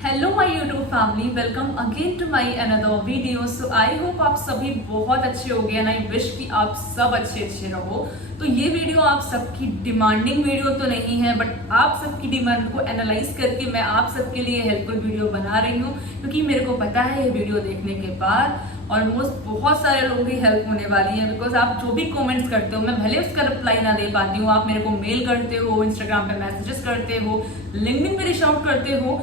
Hello my YouTube family, welcome again to my another video. So I hope आप सभी बहुत अच्छे हो गए एंड आई विश कि आप सब अच्छे रहो। तो ये वीडियो आप सबकी डिमांडिंग वीडियो तो नहीं है, बट आप सबकी डिमांड को एनालाइज करके मैं आप सबके लिए हेल्पफुल वीडियो बना रही हूँ, क्योंकि मेरे को पता है ये वीडियो देखने के बाद ऑलमोस्ट बहुत सारे लोगों की हेल्प होने वाली है। बिकॉज आप जो भी कमेंट्स करते हो, मैं भले उसका रिप्लाई ना दे पाती हूँ, आप मेरे को मेल करते हो, इंस्टाग्राम पे मैसेजेस करते हो, लिंक्डइन पे रीच आउट करते हो,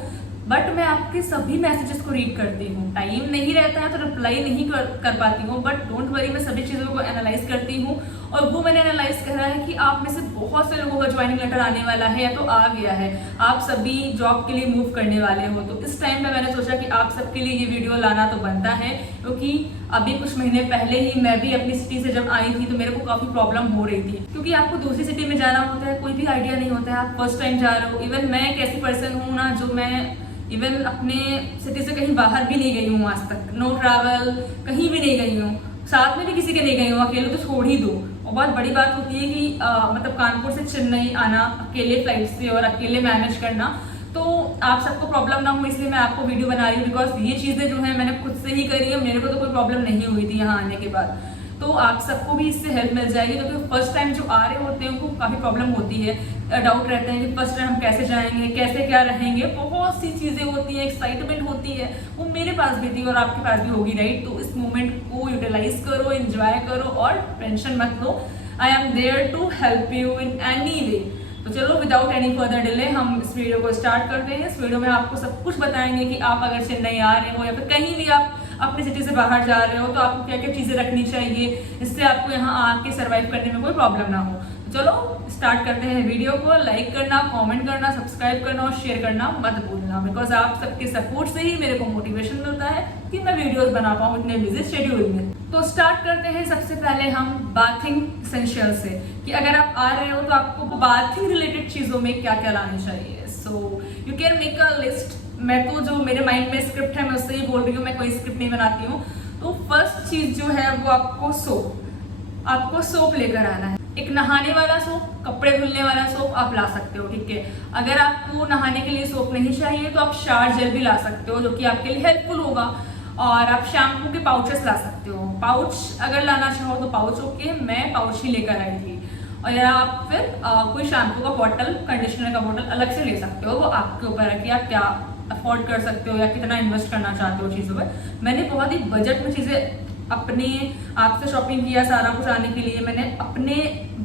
बट मैं आपके सभी मैसेजेस को रीड करती हूँ। टाइम नहीं रहता है तो रिप्लाई नहीं कर पाती हूँ, बट डोंट वरी, मैं सभी चीज़ों को एनालाइज करती हूँ। और वो मैंने एनालाइज करा है कि आप में से बहुत से लोगों का ज्वाइनिंग लेटर आने वाला है या तो आ गया है, आप सभी जॉब के लिए मूव करने वाले हो। तो इस टाइम में मैंने सोचा कि आप सबके लिए ये वीडियो लाना तो बनता है, क्योंकि अभी कुछ महीने पहले ही मैं भी अपनी सिटी से जब आई थी तो मेरे को काफ़ी प्रॉब्लम हो रही थी, क्योंकि आपको दूसरी सिटी में जाना होता है, कोई भी आइडिया नहीं होता है, आप फर्स्ट टाइम जा रहे हो। इवन मैं एक ऐसी पर्सन हूँ ना, जो मैं इवन अपने सिटी से कहीं बाहर भी नहीं गई हूँ आज तक, नो ट्रैवल, कहीं भी नहीं गई हूँ, साथ में भी किसी के नहीं गई हूँ, अकेले तो छोड़ ही दो। और बहुत बड़ी बात होती है कि मतलब कानपुर से चेन्नई आना अकेले फ्लाइट से और अकेले मैनेज करना, तो आप सबको प्रॉब्लम ना हो इसलिए मैं आपको वीडियो बना रही हूँ। बिकॉज ये चीज़ें जो है मैंने खुद से ही करी है, मेरे को तो कोई प्रॉब्लम नहीं हुई थी यहाँ आने के बाद, तो आप सबको भी इससे हेल्प मिल जाएगी। क्योंकि फर्स्ट टाइम जो आ रहे होते हैं उनको काफ़ी प्रॉब्लम होती है, डाउट रहते हैं कि फर्स्ट टाइम हम कैसे जाएंगे, कैसे क्या रहेंगे, बहुत सी चीज़ें होती हैं, एक्साइटमेंट होती है, वो मेरे पास भी थी और आपके पास भी होगी, राइट। तो इस मोमेंट को यूटिलाइज करो, एंजॉय करो और टेंशन मत लो। I am there to help you in any way. तो चलो विदाउट एनी फर्दर डिले हम इस वीडियो को स्टार्ट करते हैं। इस वीडियो में आपको सब कुछ बताएंगे कि आप अगर चेन्नई आ रहे हो या फिर कहीं भी आप अपनी सिटी से बाहर जा रहे हो तो आपको क्या क्या चीज़ें रखनी चाहिए, इससे आपको यहाँ आके सर्वाइव करने में कोई प्रॉब्लम ना हो। चलो स्टार्ट करते हैं वीडियो को। लाइक करना, कमेंट करना, सब्सक्राइब करना और शेयर करना मत भूलना, बिकॉज आप सबके सपोर्ट से ही मेरे को मोटिवेशन मिलता है कि मैं वीडियोस बना पाऊँ इतने बिजी शेड्यूल में। तो स्टार्ट करते हैं सबसे पहले हम बाथिंग एसेंशियल से, कि अगर आप आ रहे हो तो आपको बाथिंग रिलेटेड चीज़ों में क्या क्या लानी चाहिए। So you can make a list. मैं तो जो मेरे माइंड में स्क्रिप्ट है मैं उससे ही बोल रही हूँ, मैं कोई स्क्रिप्ट नहीं बनाती हूँ। तो फर्स्ट चीज़ जो है वो आपको सोप लेकर आना है। एक नहाने वाला सोप, कपड़े धुलने वाला सोप आप ला सकते हो, ठीक है। अगर आपको नहाने के लिए सोप नहीं चाहिए तो आप शावर जेल भी ला सकते हो, जो कि आपके लिए हेल्पफुल होगा। और आप शैम्पू के पाउचेस ला सकते हो। पाउच अगर लाना चाहो तो पाउच ओके, मैं पाउच ही लेकर आई थी। और या आप फिर कोई शैम्पू का बॉटल, कंडीशनर का बॉटल अलग से ले सकते हो, वो आपके ऊपर है कि आप क्या अफोर्ड कर सकते हो या कितना इन्वेस्ट करना चाहते हो चीज़ों पर। मैंने बहुत ही बजट में चीज़ें अपने आप से शॉपिंग किया, सारा कुछ आने के लिए मैंने अपने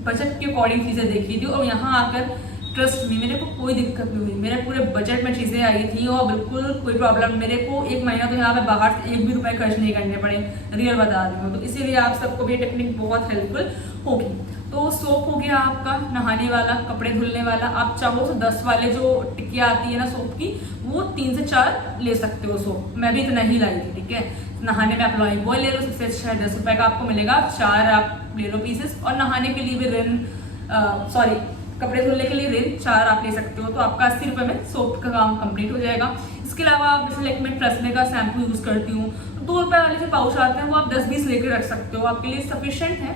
बजट के अकॉर्डिंग चीज़ें देखी थी, और यहाँ आकर ट्रस्ट में मेरे को कोई दिक्कत नहीं हुई। मेरे पूरे बजट में चीज़ें आई थी और बिल्कुल कोई प्रॉब्लम। मेरे को एक महीना तो यहाँ पे बाहर से एक भी रुपए खर्च नहीं करने पड़े, रियल बता रही हूँ। तो इसीलिए आप सबको भी ये टेक्निक बहुत हेल्पफुल होगी। तो सोप हो गया आपका नहाने वाला, कपड़े धुलने वाला। आप चाहो तो 10 वाले जो टिकिया आती है ना सोप की, वो 3 से 4 ले सकते हो सोप। मैं भी इतना ही लाई थी, ठीक है। नहाने में आप लाइफ बॉय ले लो, सबसे अच्छा है, 10 रुपये का आपको मिलेगा, 4 आप ले लो पीसेस। और नहाने के लिए भी कपड़े धुलने के लिए रिन 4 आप ले सकते हो। तो आपका 80 रुपये में सोप का काम कंप्लीट हो जाएगा। इसके अलावा आप जैसे लाइक मैं ट्रेसमे का शैम्पू यूज़ करती हूँ, तो 2 रुपये वाले जो पाउच आते हैं वो आप 10-20 लेकर रख सकते हो, आपके लिए सफिशेंट है।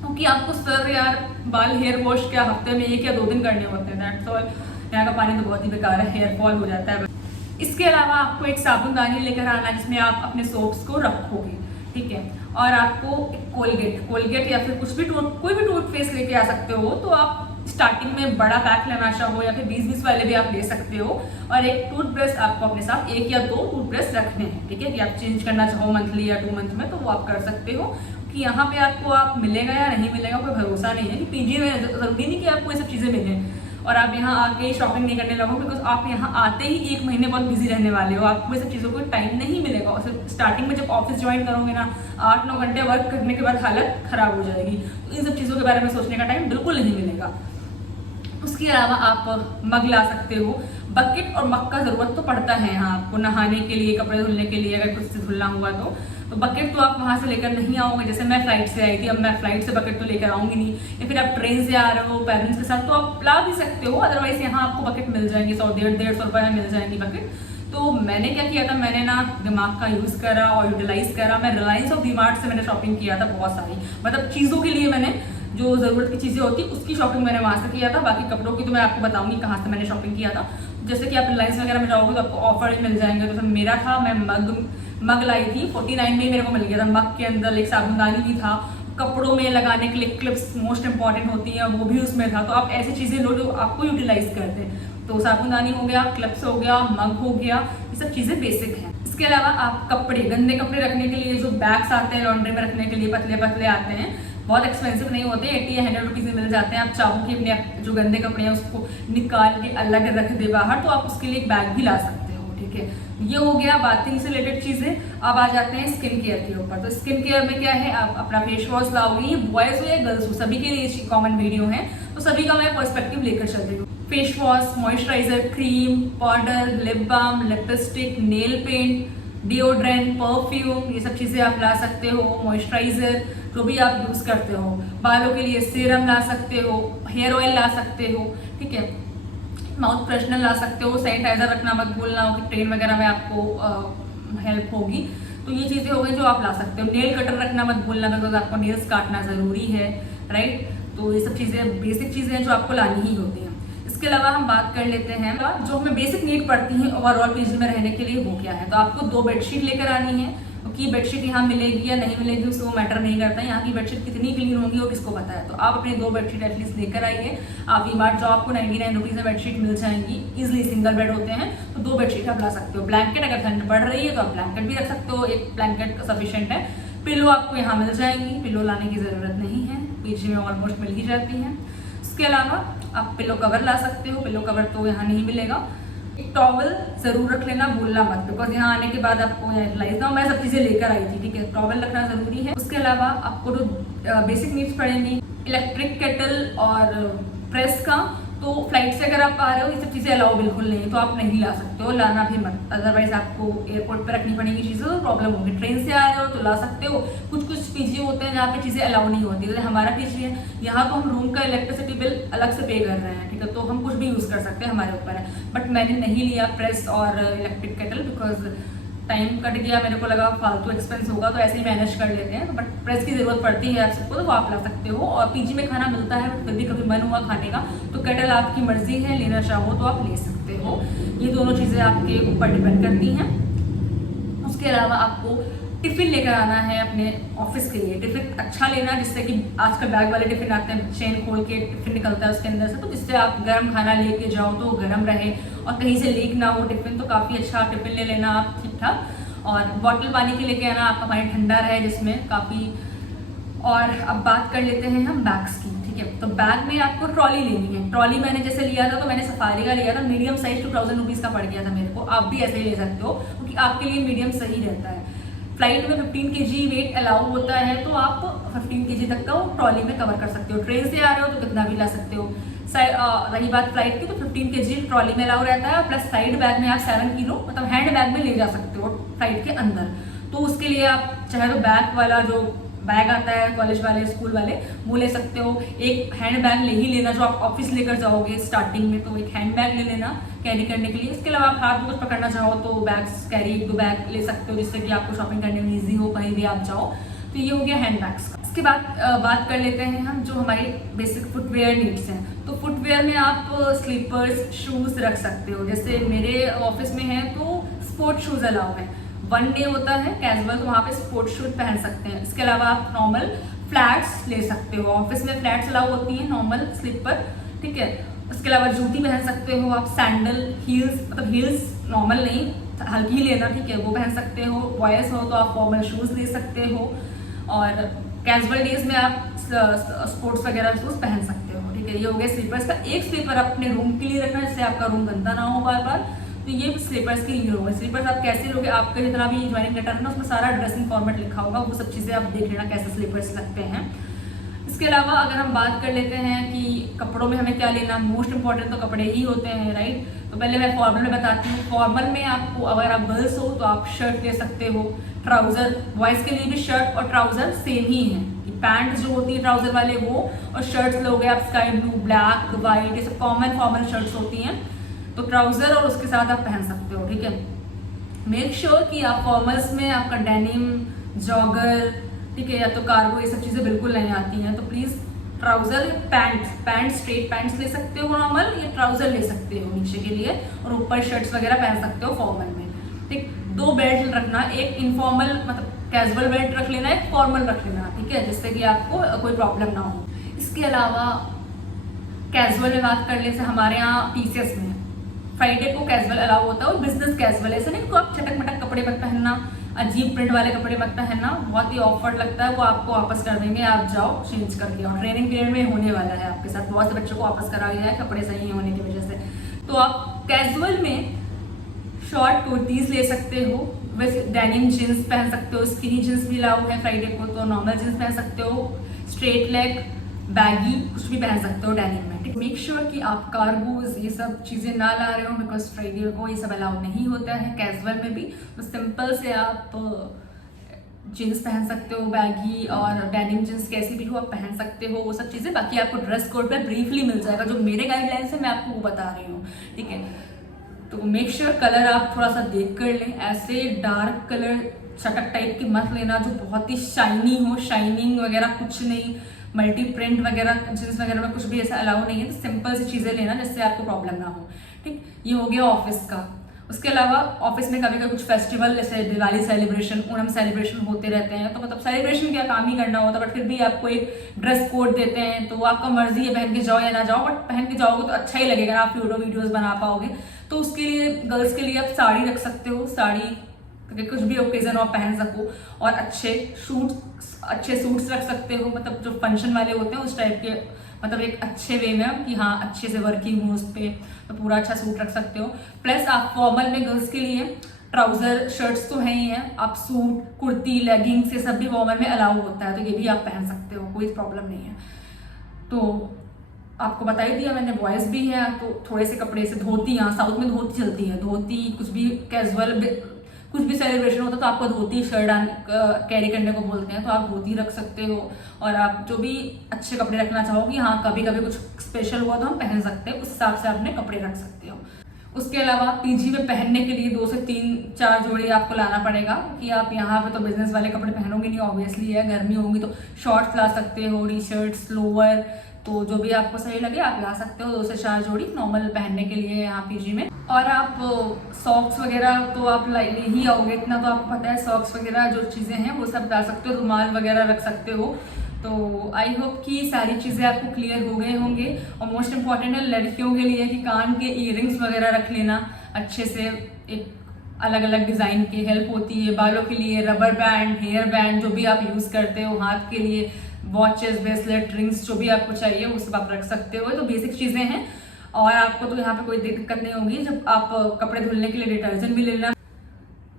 क्योंकि आपको सर यार बाल हेयर वॉश क्या हफ्ते में 1 या 2 दिन करने होते हैं, दैट्स ऑल। यहाँ का पानी तो बहुत ही बेकार है, हेयर फॉल हो जाता है। इसके अलावा आपको एक साबुनदानी लेकर आना, जिसमें आप अपने सोप्स को रखोगे, ठीक है। और आपको एक कोलगेट या फिर कुछ भी कोई भी टूथपेस्ट लेके आ सकते हो। तो आप स्टार्टिंग में बड़ा पैक लेना चाहो या फिर 20-20 वाले भी आप ले सकते हो। और एक टूथब्रश आपको अपने साथ 1 या 2 टूथब्रश रखने हैं, ठीक है। कि आप चेंज करना चाहो मंथली या 2 मंथ में तो वो आप कर सकते हो। कि यहाँ पे आपको मिलेगा या नहीं मिलेगा कोई भरोसा नहीं है, कि पीजी में जरूरी नहीं कि आपको ये सब चीज़ें मिलें और आप यहाँ आके शॉपिंग नहीं करने लगो। बिकॉज आप यहाँ आते ही 1 महीने बहुत बिजी रहने वाले हो, आपको ये सब चीज़ों को टाइम नहीं मिलेगा। और स्टार्टिंग में जब ऑफिस ज्वाइन करोगे ना, 8-9 घंटे वर्क करने के बाद हालत खराब हो जाएगी। तो इन सब चीज़ों के बारे में सोचने का टाइम बिल्कुल नहीं मिलेगा। उसके अलावा आप मग ला सकते हो। बकेट और मग का ज़रूरत तो पड़ता है यहाँ आपको नहाने के लिए, कपड़े धुलने के लिए, अगर कुछ से धुलना हुआ तो बकेट तो आप वहाँ से लेकर नहीं आओगे। जैसे मैं फ्लाइट से आई थी, अब मैं फ्लाइट से बकेट तो लेकर आऊँगी नहीं। या फिर आप ट्रेन से आ रहे हो पेरेंट्स के साथ तो आप ला भी सकते हो, अदरवाइज यहाँ आपको बकेट मिल जाएंगे, 100-150 रुपये में मिल जाएंगी बकेट। तो मैंने क्या किया था, मैंने ना दिमाग का यूज़ करा और यूटिलाइज करा। मैं रिलायंस और वी-मार्ट से मैंने शॉपिंग किया था बहुत सारी, मतलब चीज़ों के लिए मैंने जो ज़रूरत की चीज़ें होती उसकी शॉपिंग मैंने वहाँ से किया था। बाकी कपड़ों की तो मैं आपको बताऊंगी कहाँ से मैंने शॉपिंग किया था। जैसे कि आप रिलायंस वगैरह में जाओगे तो आपको ऑफर भी मिल जाएंगे। तो मेरा था, मैं मग लाई थी 49 में ही मेरे को मिल गया था। मग के अंदर एक साबुनदानी भी था, कपड़ों में लगाने के लिए क्लिप्स मोस्ट इंपॉर्टेंट होती हैं वो भी उसमें था। तो आप ऐसी चीज़ें लो जो आपको यूटिलाइज करते हैं। तो साबुनदानी हो गया, क्लिप्स हो गया, मग हो गया, ये सब चीज़ें बेसिक हैं। इसके अलावा आप कपड़े, गंदे कपड़े रखने के लिए जो बैग्स आते हैं लॉन्ड्री में रखने के लिए, पतले पतले आते हैं, बहुत एक्सपेंसिव नहीं होते, 80 या 100 रुपीज़ में मिल जाते हैं। आप चाहो कि अपने जो गंदे कपड़े हैं उसको निकाल के अलग रख दे बाहर, तो आप उसके लिए एक बैग भी ला सकते हो, ठीक है। ये हो गया बाथिंग से रिलेटेड चीज़ें। अब आ जाते हैं स्किन केयर के ऊपर। तो स्किन केयर में क्या है, आप अपना फेस वॉश लाओगे, ये बॉयज़ हो या गर्ल्स हो सभी के लिए कॉमन वीडियो है, तो सभी का मैं पर्सपेक्टिव लेकर चल रही हूँ। Face wash, moisturiser, cream, powder, lip balm, lipstick, nail paint, deodorant, perfume, ये सब चीज़ें आप ला सकते हो। मॉइस्चराइजर जो भी आप यूज़ करते हो, बालों के लिए सीरम ला सकते हो, हेयर ऑयल ला सकते हो, ठीक है, माउथ फ्रेशनर ला सकते हो। सैनिटाइजर रखना मत भूलना हो कि ट्रेन वगैरह में आपको हेल्प होगी। तो ये चीज़ें हो गई जो आप ला सकते हो। नेल कटर रखना मत भूलना, बिकॉज आपको नेल्स काटना ज़रूरी है, राइट। तो ये सब चीज़ें बेसिक चीज़ें हैं जो आपको लानी ही होती हैं। इसके अलावा हम बात कर लेते हैं जो हमें बेसिक नीड पड़ती हैं ओवरऑल पीजी में रहने के लिए, वो क्या है। तो आपको 2 बेडशीट लेकर आनी है, क्योंकि बेडशीट यहाँ मिलेगी या नहीं मिलेगी उसको मैटर नहीं करता है, यहाँ की बेडशीट कितनी क्लीन होगी वो किसको पता है। तो आप अपने 2 बेडशीट एटलीस्ट लेकर आइए। आप वी-मार्ट जो आपको 99 रुपीज़ में बेडशीट मिल जाएंगी, इजिली सिंगल बेड होते हैं, तो 2 बेडशीट आप ला सकते हो। ब्लैंकेट, अगर ठंड पड़ रही है तो आप ब्लैंकेट भी रख सकते हो, एक ब्लैंकेट सफिशिएंट है। पिलो आपको यहाँ मिल जाएंगी, पिलो लाने की ज़रूरत नहीं है, पीजी में ऑलमोस्ट मिल ही जाती हैं। इसके अलावा आप पिलो कवर ला सकते हो, पिलो कवर तो यहाँ नहीं मिलेगा। एक टॉवल जरूर रख लेना भूलना मत, बिकॉज यहाँ आने के बाद आपको रियलाइज ना, मैं सब चीज़ें लेकर आई थी, ठीक है। टॉवल रखना ज़रूरी है। उसके अलावा आपको जो बेसिक नीड्स पड़ेंगी, इलेक्ट्रिक केटल और प्रेस का, तो फ्लाइट से अगर आप आ रहे हो ये सब चीज़ें अलाउ बिल्कुल नहीं, तो आप नहीं ला सकते हो, लाना भी मत, अदरवाइज आपको एयरपोर्ट पर रखनी पड़ेगी चीज़ें, तो प्रॉब्लम होगी। ट्रेन से आ रहे हो तो ला सकते हो। कुछ पीजी होते हैं जहाँ पे चीज़ें अलाउ नहीं होती, जैसे हमारा पीजी है, यहाँ तो हम रूम का इलेक्ट्रिसिटी बिल अलग से पे कर रहे हैं, ठीक है, तो हम कुछ भी यूज़ कर सकते हैं, हमारे ऊपर है। बट मैंने नहीं लिया प्रेस और electric kettle, because time cut गया, मेरे को लगा फालतू एक्सपेंस होगा, तो ऐसे ही मैनेज कर लेते हैं। बट प्रेस की ज़रूरत पड़ती है आप सबको, तो वो आप ला सकते हो। और पीजी में खाना मिलता है, बट फिर भी कभी मन हुआ खाने का तो केटल आपकी मर्जी है, लेना चाहो तो आप ले सकते हो। ये दोनों चीज़ें आपके ऊपर डिपेंड करती हैं। उसके अलावा आपको टिफ़िन लेकर आना है अपने ऑफिस के लिए। टिफ़िन अच्छा लेना, जिससे कि आजकल बैग वाले टिफ़िन आते हैं, चेन खोल के टिफ़िन निकलता है उसके अंदर से, तो जिससे आप गर्म खाना लेके जाओ तो गर्म रहे और कहीं से लीक ना हो टिफ़िन। तो काफ़ी अच्छा टिफ़िन ले लेना आप, ठीक ठाक। और बॉटल पानी के लेके आना, आपका पानी ठंडा रहे जिसमें काफ़ी। और अब बात कर लेते हैं हम बैग्स की, ठीक है। तो बैग में आपको ट्रॉली लेनी है। ट्रॉली मैंने जैसे लिया था, तो मैंने सफारी का लिया था, मीडियम साइज 2000 रुपीज़ का पड़ गया था मेरे को। आप भी ऐसे ही ले सकते हो, क्योंकि आपके लिए मीडियम सही रहता है। फ्लाइट में 15 kg वेट अलाउ होता है, तो आप 15 kg तक का वो ट्रॉली में कवर कर सकते हो। ट्रेन से आ रहे हो तो कितना भी ला सकते हो। रही बात फ्लाइट की, तो 15 kg ट्रॉली में अलाउ रहता है, प्लस साइड बैग में आप 7 किलो मतलब हैंड बैग में ले जा सकते हो फ्लाइट के अंदर। तो उसके लिए आप चाहे तो बैग वाला जो बैग आता है कॉलेज वाले स्कूल वाले, वो ले सकते हो। एक हैंड बैग ले ही लेना जो आप ऑफिस लेकर जाओगे स्टार्टिंग में, तो एक हैंड बैग ले लेना कैरी करने के लिए। इसके अलावा आप हाथ में कुछ पकड़ना चाहो तो बैग्स कैरी 1-2 बैग ले सकते हो, जिससे कि आपको शॉपिंग करने में ईजी हो कहीं भी आप जाओ। तो ये हो गया हैंड बैग्स का। इसके बाद बात कर लेते हैं हम जो हमारी बेसिक फुटवेयर नीड्स हैं। तो फुटवेयर में आप स्लीपर्स, शूज़ रख सकते हो। जैसे मेरे ऑफिस में है तो स्पोर्ट शूज़ अलाउ है। 1 डे होता है कैजुअल, तो वहाँ पे स्पोर्ट शूज पहन सकते हैं। इसके अलावा आप नॉर्मल फ्लैट्स ले सकते हो। ऑफिस में फ्लैट्स अलाउ होती हैं, नॉर्मल स्लीपर, ठीक है। उसके अलावा जूती पहन सकते हो आप, सैंडल, हील्स, मतलब हील्स नॉर्मल नहीं, हल्की ही लेना, ठीक है, वो पहन सकते हो। बॉयज़ हो तो आप फॉर्मल शूज़ ले सकते हो, और कैजुअल डेज में आप स्पोर्ट्स वगैरह शूज़ पहन सकते हो, ठीक है। ये हो गया स्लीपर्स का। एक स्लीपर अपने रूम के लिए रखना, जिससे आपका रूम गंदा ना हो बार बार। तो ये स्लीपर्स की रील होगा। स्लीपर्स आप कैसे लोगे, आपका जितना भी ज्वाइनिंग लेटर है ना, उसमें सारा ड्रेसिंग फॉर्मेट लिखा होगा, वो सब चीज़ें आप देख लेना कैसे स्लीपर्स लगते हैं। इसके अलावा अगर हम बात कर लेते हैं कि कपड़ों में हमें क्या लेना, मोस्ट इंपॉर्टेंट तो कपड़े ही होते हैं, राइट। तो पहले मैं फॉर्मल में बताती हूँ। फॉर्मल में आपको, अगर आप गर्ल्स हो तो आप शर्ट ले सकते हो, ट्राउज़र, बॉयज़ के लिए भी शर्ट और ट्राउज़र सेम ही है। पैंट जो होती है ट्राउज़र वाले वो, और शर्ट्स लोगे आप स्काई ब्लू, ब्लैक, वाइट, ये सब कॉमन फॉर्मल शर्ट्स होती हैं, तो ट्राउज़र और उसके साथ आप पहन सकते हो, ठीक है। मेक श्योर कि आप फॉर्मल्स में आपका डेनिम, जॉगर, ठीक है, या तो कार्गो, ये सब चीज़ें बिल्कुल नहीं आती हैं। तो please trouser pant straight pants ले सकते हो नॉर्मल, या ट्राउजर ले सकते हो नीचे के लिए, और ऊपर शर्ट्स वगैरह पहन सकते हो फॉर्मल में। ठीक, 2 बेल्ट रखना, एक इनफॉर्मल मतलब कैजुअल बेल्ट रख लेना, एक फॉर्मल रख लेना, ठीक है, जिससे कि आपको कोई प्रॉब्लम ना हो। इसके अलावा कैजुअल में बात कर ले, जैसे हमारे यहाँ टीसीएस में फ्राइडे को कैजुअल अलाउ होता है, और बिजनेस कैजुअल, ऐसा नहीं को आप चटक मटक कपड़े मत पहनना, अजीब प्रिंट वाले कपड़े मत पहनना, बहुत ही ऑफर्ड लगता है, वो आपको वापस कर देंगे, आप जाओ चेंज करके। और ट्रेनिंग पीरियड में होने वाला है आपके साथ, बहुत से बच्चों को वापस करा गया है कपड़े सही होने की वजह से। तो आप कैजुअल में शॉर्ट कुर्तीज ले सकते हो, वैसे डेनिम जींस पहन सकते हो, स्किनी जींस भी अलाउ है फ्राइडे को, तो नॉर्मल जींस पहन सकते हो, स्ट्रेट लेग बैगी कुछ भी पहन सकते हो डेनिम में। ठीक, मेक श्योर कि आप कार्गोज ये सब चीज़ें ना ला रहे हो, बिकॉज फ्राइडे को ये सब अलाउ नहीं होता है कैजुअल में भी। तो सिंपल से आप जीन्स पहन सकते हो, बैगी और डेनिम जीन्स कैसी भी हो आप पहन सकते हो, वो सब चीज़ें। बाकी आपको ड्रेस कोड पे ब्रीफली मिल जाएगा, जो मेरे गाइडलाइंस है मैं आपको वो बता रही हूँ, ठीक है। तो मेक श्योर कलर आप थोड़ा सा देख कर लें, ऐसे डार्क कलर चटक टाइप की मत लेना जो बहुत ही शाइनी हो, शाइनिंग वगैरह कुछ नहीं, मल्टी प्रिंट वगैरह जींस वगैरह में कुछ भी ऐसा अलाउ नहीं है। तो सिंपल सी चीज़ें लेना जिससे आपको प्रॉब्लम ना हो। ठीक, ये हो गया ऑफिस का। उसके अलावा ऑफिस में कभी कभी कुछ फेस्टिवल जैसे दिवाली सेलिब्रेशन, ओणम सेलिब्रेशन होते रहते हैं, तो मतलब सेलिब्रेशन क्या काम ही करना होता है, बट फिर भी आपको एक ड्रेस कोड देते हैं, तो आपका मर्जी है पहन के जाओ या ना जाओ, बट पहन के जाओगे तो अच्छा ही लगेगा, आप वीडियोज बना पाओगे। तो उसके लिए गर्ल्स के लिए आप साड़ी रख सकते हो, साड़ी कुछ भी ओकेजन आप पहन सको, और अच्छे सूट्स रख सकते हो, मतलब जो फंक्शन वाले होते हैं उस टाइप के, मतलब एक अच्छे वे में कि हाँ अच्छे से वर्किंग हो उस पर, तो पूरा अच्छा सूट रख सकते हो। प्लस आप फॉर्मल में गर्ल्स के लिए ट्राउजर शर्ट्स तो है ही हैं, आप सूट कुर्ती लेगिंग्स ये सब भी फॉर्मल में अलाउ होता है, तो ये भी आप पहन सकते हो, कोई प्रॉब्लम नहीं है। तो आपको बता ही दिया मैंने, बॉयज़ भी है तो थोड़े से कपड़े से धोती, यहाँ साउथ में धोती चलती है, धोती कुछ भी कैजुअल कुछ भी सेलिब्रेशन होता है तो आपको धोती शर्ट कैरी करने को बोलते हैं, तो आप धोती रख सकते हो। और आप जो भी अच्छे कपड़े रखना चाहोगी, हाँ कभी कभी कुछ स्पेशल हुआ तो हम पहन सकते हैं, उस हिसाब से अपने कपड़े रख सकते हो। उसके अलावा पीजी में पहनने के लिए 2 से 3-4 जोड़ी आपको लाना पड़ेगा, कि आप यहाँ पे तो बिजनेस वाले कपड़े पहनोगे नहीं, ऑब्वियसली है, गर्मी होगी तो शॉर्ट्स ला सकते हो, टी शर्ट्स, लोअर, तो जो भी आपको सही लगे आप ला सकते हो 2 से 4 जोड़ी नॉर्मल पहनने के लिए यहाँ पीजी में। और आप सॉक्स वगैरह तो आप ले ही आओगे, इतना तो आपको पता है, सॉक्स वगैरह जो चीज़ें हैं वो सब ला सकते हो, रुमाल वगैरह रख सकते हो। तो आई होप कि सारी चीज़ें आपको क्लियर हो गए होंगे। और मोस्ट इम्पॉर्टेंट है लड़कियों के लिए कि कान के ईयरिंग्स वगैरह रख लेना अच्छे से, एक अलग अलग डिज़ाइन की हेल्प होती है। बालों के लिए रबर बैंड, हेयर बैंड जो भी आप यूज़ करते हो, हाथ के लिए वॉचेस, ब्रेसलेट, रिंग्स जो भी आपको चाहिए वो सब आप रख सकते हो। तो बेसिक चीज़ें हैं, और आपको तो यहाँ पे कोई दिक्कत नहीं होगी। जब आप कपड़े धुलने के लिए डिटर्जेंट भी लेना,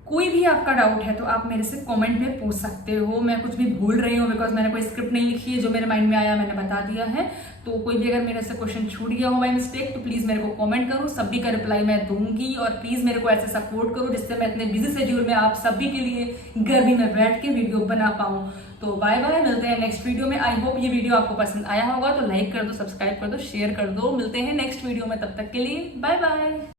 कोई भी आपका डाउट है तो आप मेरे से कमेंट में पूछ सकते हो। मैं कुछ भी भूल रही हूँ बिकॉज मैंने कोई स्क्रिप्ट नहीं लिखी है, जो मेरे माइंड में आया मैंने बता दिया है। तो कोई भी अगर मेरे से क्वेश्चन छूट गया हो बाय मिस्टेक तो प्लीज़ मेरे को कमेंट करो, सभी का रिप्लाई मैं दूंगी। और प्लीज़ मेरे को ऐसे सपोर्ट करो जिससे मैं इतने बिजी शेड्यूल में आप सभी के लिए गर्मी में बैठ के वीडियो बना पाऊँ। तो बाय बाय, मिलते हैं नेक्स्ट वीडियो में। आई होप ये वीडियो आपको पसंद आया होगा, तो लाइक कर दो, सब्सक्राइब कर दो, शेयर कर दो। मिलते हैं नेक्स्ट वीडियो में, तब तक के लिए बाय बाय।